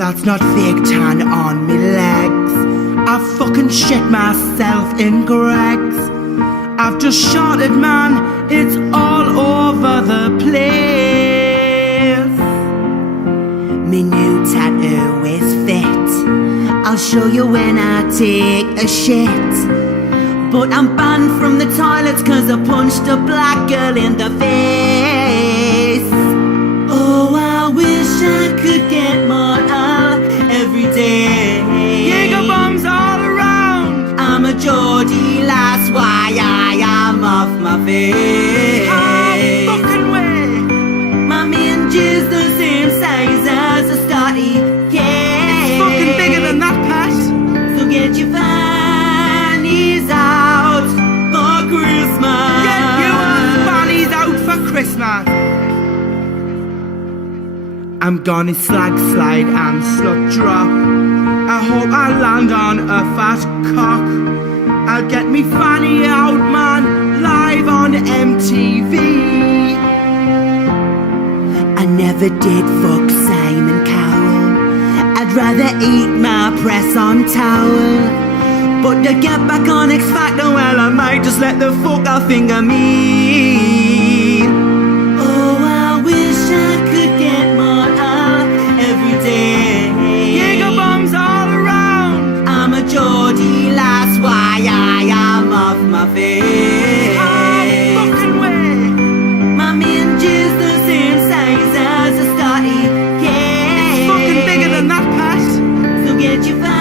That's not fake tan on me legs. I fucking shit myself in Greg's. I've just shot it, man. It's all over the place. Me new tattoo is fit. I'll show you when I take a shit. But I'm banned from the toilets because I punched a black girl in the face. my face. I the same size as a starty cake. Fucking bigger than that, Pat. So get your fannies out for Christmas. Get your fannies out for Christmas. I'm gonna slag slide and slut drop. I hope I land on a fat cock. I'll get me fanny never did fuck Simon Cowell. I'd rather eat my press on towel. But to get back on X Factor, well, I might just let the fuck out finger me. Oh, Geordie, last why I am off my face. you find?